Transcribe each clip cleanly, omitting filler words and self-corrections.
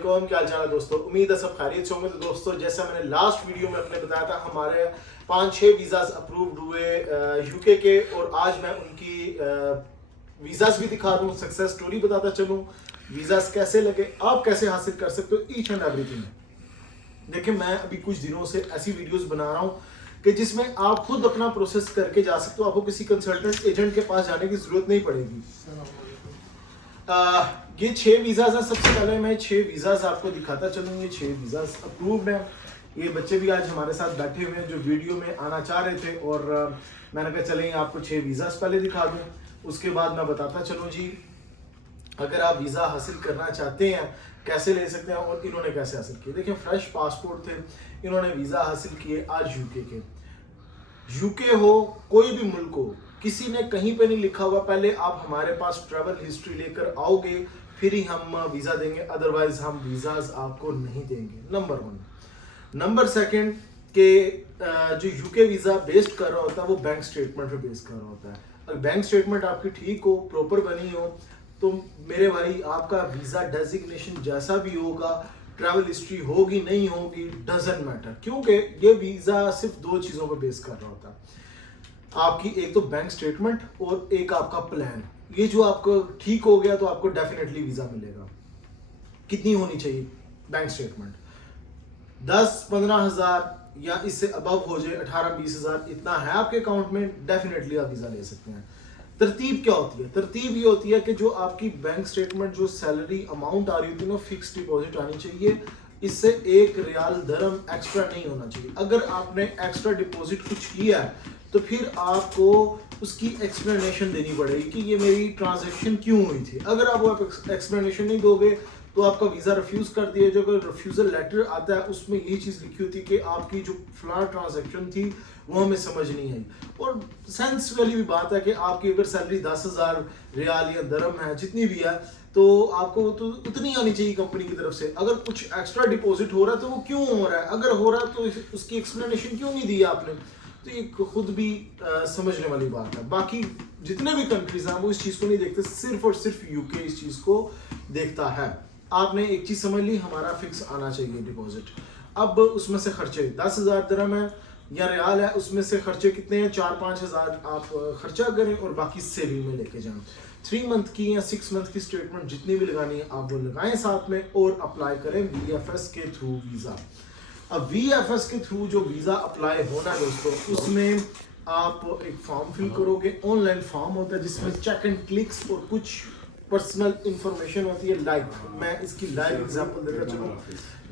कौन क्या हाल है दोस्तों, उम्मीद है सब खैरियत से होंगे। तो दोस्तों, जैसा मैंने लास्ट वीडियो में अपने बताया था, हमारे 5-6 वीज़ाज अप्रूव्ड हुए यूके के, और आज मैं उनकी वीज़ाज भी दिखा दूँ, सक्सेस स्टोरी बताता चलूँ, वीज़ाज कैसे लगे, आप कैसे हासिल कर सकते हो, ईच एंड एवरीथिंग। देखिए, मैं अभी कुछ दिनों से ऐसी वीडियोस बना रहा हूँ कि जिसमें आप खुद अपना प्रोसेस करके जा सकते हो, आपको किसी कंसल्टेंट एजेंट के पास जाने की जरूरत नहीं पड़ेगी। ये 6 वीज़ाज हैं। सबसे पहले मैं 6 वीज़ाज आपको दिखाता चलूँ। ये 6 वीज़ाज अप्रूव्ड हैं। ये बच्चे भी आज हमारे साथ बैठे हुए हैं जो वीडियो में आना चाह रहे थे, और मैंने कहा चलें आपको 6 वीज़ाज पहले दिखा दूँ, उसके बाद मैं बताता चलूँ जी अगर आप वीज़ा हासिल करना चाहते हैं कैसे ले सकते हैं, और इन्होंने कैसे हासिल किए। देखिए, फ्रेश पासपोर्ट थे, इन्होंने वीज़ा हासिल किए आज यूके के। यूके हो, कोई भी मुल्क हो, किसी ने कहीं पे नहीं लिखा होगा पहले आप हमारे पास ट्रैवल हिस्ट्री लेकर आओगे फिर ही हम वीज़ा देंगे, अदरवाइज हम वीज़ाज आपको नहीं देंगे। नंबर 1। नंबर 2 के जो यूके वीज़ा बेस्ड कर रहा होता है वो बैंक स्टेटमेंट पे बेस कर रहा होता है। अगर बैंक स्टेटमेंट आपकी ठीक हो, प्रॉपर बनी हो, तो मेरे भाई आपका वीज़ा डेजिग्नेशन जैसा भी होगा, ट्रैवल हिस्ट्री होगी नहीं होगी, डजेंट मैटर, क्योंकि ये वीज़ा सिर्फ 2 चीज़ों पर बेस कर रहा होता है। आपकी एक तो बैंक स्टेटमेंट और एक आपका प्लान। ये जो आपको ठीक हो गया तो आपको डेफिनेटली वीज़ा मिलेगा। कितनी होनी चाहिए बैंक स्टेटमेंट? 10-15 हज़ार या इससे अबव हो जाए, 18-20 हज़ार, इतना है आपके अकाउंट में, डेफिनेटली आप वीज़ा ले सकते हैं। तरतीब क्या होती है? तरतीब ये होती है कि जो आपकी बैंक स्टेटमेंट, जो सैलरी अमाउंट आ रही होती है ना, फिक्स डिपॉजिट आनी चाहिए। इससे 1 रियाल दरम एक्स्ट्रा नहीं होना चाहिए। अगर आपने एक्स्ट्रा डिपॉजिट कुछ किया है तो फिर आपको उसकी एक्सप्लेनेशन देनी पड़ेगी कि ये मेरी ट्रांजैक्शन क्यों हुई थी। अगर आप वो एक्सप्लेनेशन नहीं दोगे तो आपका वीज़ा रिफ्यूज कर दिया। जो रिफ्यूजल लेटर आता है उसमें यही चीज़ लिखी होती है कि आपकी जो फलां ट्रांजैक्शन थी वो हमें समझ नहीं आई। और सेंस वाली भी बात है कि आपकी अगर सैलरी 10,000 रियाल या दरम है, जितनी भी है, तो आपको तो उतनी आनी चाहिए कंपनी की तरफ से। अगर कुछ एक्स्ट्रा डिपॉजिट हो रहा है तो वो क्यों हो रहा है, अगर हो रहा है तो उसकी एक्सप्लेनेशन क्यों नहीं दी आपने। तो ये खुद भी समझने वाली बात है। बाकी जितने भी कंट्रीज हैं वो इस चीज़ को नहीं देखते, सिर्फ और सिर्फ यूके इस चीज़ को देखता है। आपने एक चीज़ समझ ली, हमारा फिक्स आना चाहिए डिपॉजिट। अब उसमें से खर्चे 10,000 दरम है या रियाल है, उसमें से खर्चे कितने हैं? 4-5 हज़ार आप खर्चा करें और बाकी सेविंग में लेके जाएं। 3 मंथ की या 6 मंथ की स्टेटमेंट जितनी भी लगानी है आप वो लगाएं साथ में, और अप्लाई करें VFS के थ्रू वीज़ा। अब VFS के थ्रू जो वीज़ा अप्लाई होना है दोस्तों, उसमें आप एक फॉर्म फिल करोगे। ऑनलाइन फॉर्म होता है जिसमें चेक एंड क्लिक्स और कुछ पर्सनल इंफॉर्मेशन होती है। लाइक मैं इसकी लाइव एग्जांपल देता चलूँ,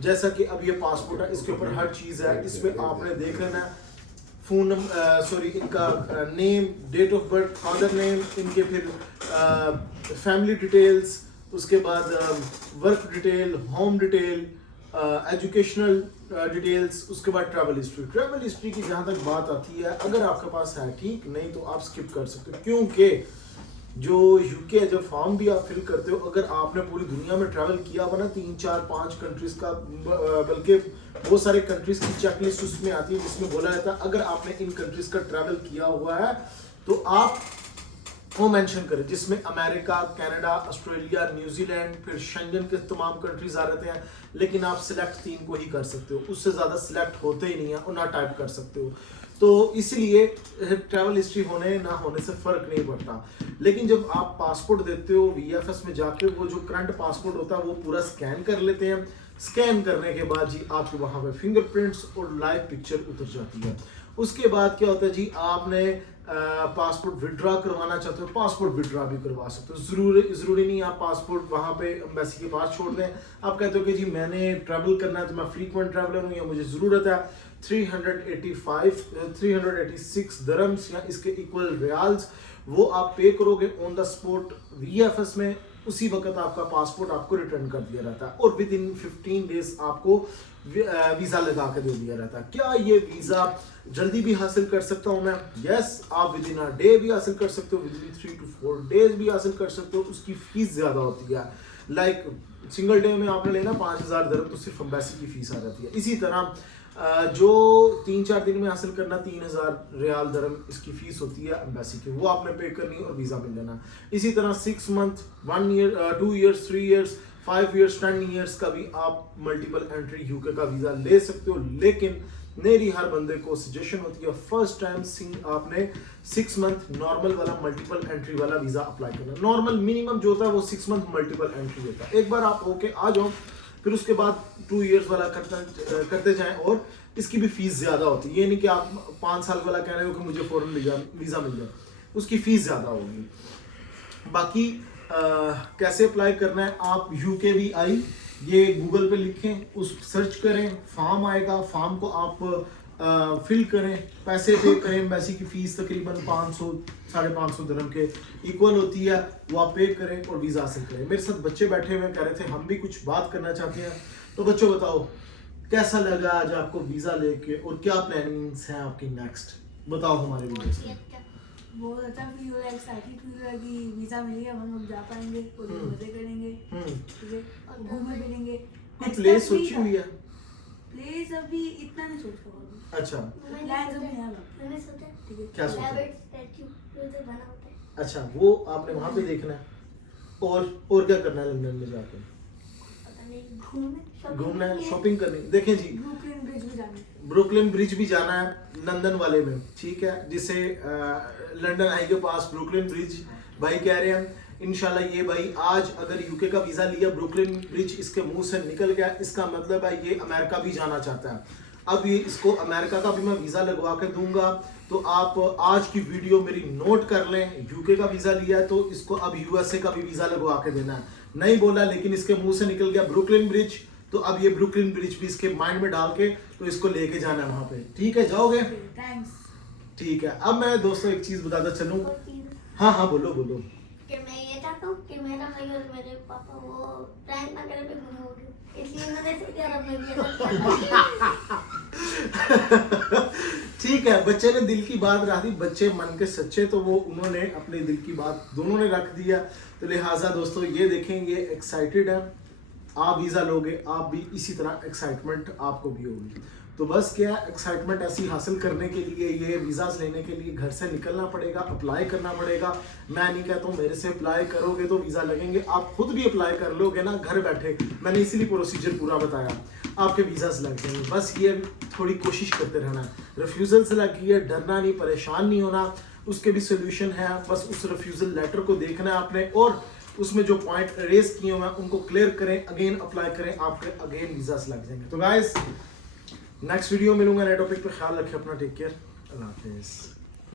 जैसा कि अब ये पासपोर्ट है, इसके ऊपर हर चीज़ है। इसमें आपने देख लेना है फ़ोन सॉरी इनका name, date of birth, father name, इनके फिर फैमिली डिटेल्स, उसके बाद work detail, home detail, educational details, उसके बाद ट्रैवल हिस्ट्री। ट्रैवल हिस्ट्री की जहाँ तक बात आती है, अगर आपके पास है ठीक, नहीं तो आप स्किप कर सकते हो, क्योंकि जो यूके जब फॉर्म भी आप फिल करते हो, अगर आपने पूरी दुनिया में ट्रैवल किया हुआ ना, 3-4-5 कंट्रीज का, बल्कि बहुत सारे कंट्रीज की चेकलिस्ट उसमें आती है जिसमें बोला जाता है अगर आपने इन कंट्रीज का ट्रैवल किया हुआ है तो आप वो मेंशन करें, जिसमें अमेरिका, कनाडा, ऑस्ट्रेलिया, न्यूजीलैंड, फिर शेंगन के तमाम कंट्रीज आ रहते हैं। लेकिन आप सिलेक्ट 3 को ही कर सकते हो, उससे ज़्यादा सिलेक्ट होते ही नहीं है, और ना टाइप कर सकते हो। तो इसलिए ट्रैवल हिस्ट्री होने ना होने से फ़र्क नहीं पड़ता। लेकिन जब आप पासपोर्ट देते हो VFS में जाके, वो जो करंट पासपोर्ट होता है वो पूरा स्कैन कर लेते हैं। स्कैन करने के बाद जी आपके वहाँ पे फिंगरप्रिंट्स और लाइव पिक्चर उतर जाती है। उसके बाद क्या होता है जी, आपने पासपोर्ट विड्रॉ करवाना चाहते हो, पासपोर्ट विड्रॉ भी करवा सकते हो। ज़रूरी नहीं आप पासपोर्ट वहाँ पे एम्बेसी के पास छोड़ दें। आप कहते हो कि जी मैंने ट्रैवल करना है, तो मैं फ्रीक्वेंट ट्रैवलर हूँ या मुझे ज़रूरत है 386 दरम्स या इसके इक्वल रियाल्स, वो आप पे करोगे ऑन द स्पॉट VFS में। उसी वक्त आपका पासपोर्ट आपको रिटर्न कर दिया रहता है, और विद इन 15 डेज आपको वीज़ा लगा कर दे दिया रहता है। क्या ये वीज़ा जल्दी भी हासिल कर सकता हूँ मैं? यस, आप विद इन अ डे भी हासिल कर सकते हो, विद इन 3 to 4 डेज भी हासिल कर सकते हो। उसकी फीस ज़्यादा होती है। लाइक सिंगल डे में आपने लेना 5,000 दरम, तो सिर्फ एम्बेसी की फीस आ जाती है। इसी तरह जो 3-4 दिन में हासिल करना, 3,000 रियाल दरम इसकी फीस होती है एम्बेसी की, वो आपने पे करनी और वीज़ा मिल लेना। इसी तरह 6 month, 1 year, 2 years, 3 years, 5 years 10 years का भी आप मल्टीपल एंट्री यूके का वीज़ा ले सकते हो, लेकिन मेरी हर बंदे को सजेशन होती है फर्स्ट टाइम आपने 6 मंथ नॉर्मल वाला मल्टीपल एंट्री वाला वीज़ा अप्लाई करना। नॉर्मल मिनिमम जो होता है वो 6 मंथ मल्टीपल एंट्री होता है। एक बार आप होके आ जाओ, फिर उसके बाद 2 इयर्स वाला करते जाएं, और इसकी भी फीस ज़्यादा होती है। ये नहीं कि आप 5 साल वाला कह रहे हो कि मुझे फ़ौरन वीज़ा मिल जाए, उसकी फ़ीस ज़्यादा होगी। बाकी कैसे अप्लाई करना है, आप UKVI ये गूगल पे लिखें, उस सर्च करें, फॉर्म आएगा, फॉर्म को आप फिल करें, पैसे पे करें। एम्बेसी की फ़ीस तकरीबन 500 550 दिरहम के इक्वल होती है, वो आप पे करें और वीज़ा हासिल करें। मेरे साथ बच्चे बैठे हुए कह रहे थे हम भी कुछ बात करना चाहते हैं, तो बच्चों बताओ कैसा लगा आज आपको वीज़ा लेके, और क्या प्लानिंग्स हैं आपकी नेक्स्ट, बताओ हमारे वीडियो से। बहुत अच्छा फील हो रहा है, एक्साइटेड फील हो रहा है कि वीज़ा मिल गया, हम लोग जा पाएंगे और मजे करेंगे, ठीक है, और घूमे फिरेंगे। कोई प्लेस सोची हुई है? प्लेस अभी इतना नहीं सोच रहा हूँ। अच्छा, प्लान अभी है, मैंने सोचा ठीक है। क्या सोचा? रैबिट स्टैचू जो बना होता है। अच्छा, वो आपने वहाँ पे देखना है, और क्या करना है लंदन में जाके? पता नहीं, घूमना है, शॉपिंग करनी है। देखें जी, ब्रुकलिन ब्रिज भी जाना है। ब्रुकलिन ब्रिज भी जाना है लंदन वाले में, ठीक है, जिसे लंदन आई के पास ब्रुकलिन ब्रिज भाई कह रहे हैं। इंशाल्लाह ये भाई आज अगर यूके का वीज़ा लिया, ब्रुकलिन ब्रिज इसके मुंह से निकल गया, इसका मतलब है ये अमेरिका भी जाना चाहता है। अब ये इसको अमेरिका का भी मैं वीज़ा लगवा के दूंगा, तो आप आज की वीडियो मेरी नोट कर लें। यूके का वीज़ा लिया है तो इसको अब USA का भी वीज़ा लगवा के देना है। नहीं बोला, लेकिन इसके मुंह से निकल गया ब्रुकलिन ब्रिज, तो अब ये ब्रुकलिन ब्रिज भी इसके माइंड में डाल के तो इसको लेके जाना है वहाँ पे, ठीक है, जाओगे? थैंक्स। ठीक है। अब मैं दोस्तों एक चीज़ बताता चलूँ। हाँ बोलो बोलो। कि मैं ये चाहता हूँ कि मेरा भाई और मेरे पापा वो प्रैंक ना करे, मैं गुम हो गई, इसलिए मैंने सोचा यार अब मैं भी ऐसा किया। ठीक है, बच्चे ने दिल की बात रख दी, बच्चे मन के सच्चे, तो वो उन्होंने अपने दिल की बात दोनों ने रख दिया। तो लिहाजा दोस्तों ये देखेंगे, एक्साइटेड है, आप वीज़ा लोगे, आप भी इसी तरह एक्साइटमेंट आपको भी होगी। तो बस क्या, एक्साइटमेंट ऐसी हासिल करने के लिए, ये वीज़ास लेने के लिए घर से निकलना पड़ेगा, अप्लाई करना पड़ेगा। मैं नहीं कहता हूँ मेरे से अप्लाई करोगे तो वीज़ा लगेंगे, आप खुद भी अप्लाई कर लोगे ना घर बैठे, मैंने इसीलिए प्रोसीजर पूरा बताया, आपके वीज़ास लग जाएंगे। बस ये थोड़ी कोशिश करते रहना है, रिफ्यूज़ल से लगी है, डरना नहीं, परेशान नहीं होना, उसके भी सोल्यूशन है। बस उस रिफ्यूज़ल लेटर को देखना है आपने, और उसमें जो पॉइंट रेस किए हुए हैं उनको क्लियर करें, अगेन अप्लाई करें, आपके अगेन वीज़ास लग जाएंगे। तो गाइस नेक्स्ट वीडियो मिलूंगा नए टॉपिक पे, ख्याल रखें अपना, टेक केयर, अल्लाह हाफिज़।